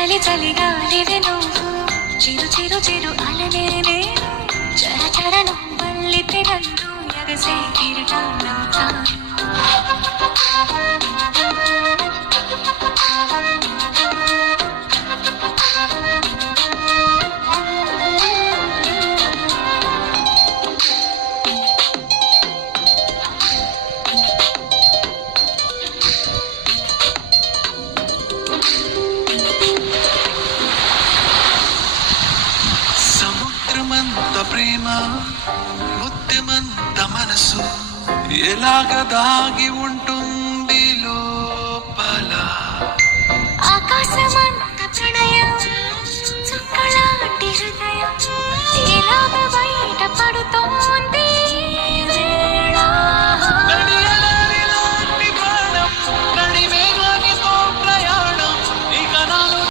చలి చలిగాలివే నువ్వు, చిరు చిరు చిరు అలనే నేను, చర చర నువ్వల్లితే నన్ను ఎగసే కిరీటాన్నవుతాను. సముద్రమంత ప్రేమ, ముత్యమంత మనసు ఎలాగ దాగి ఉంటూ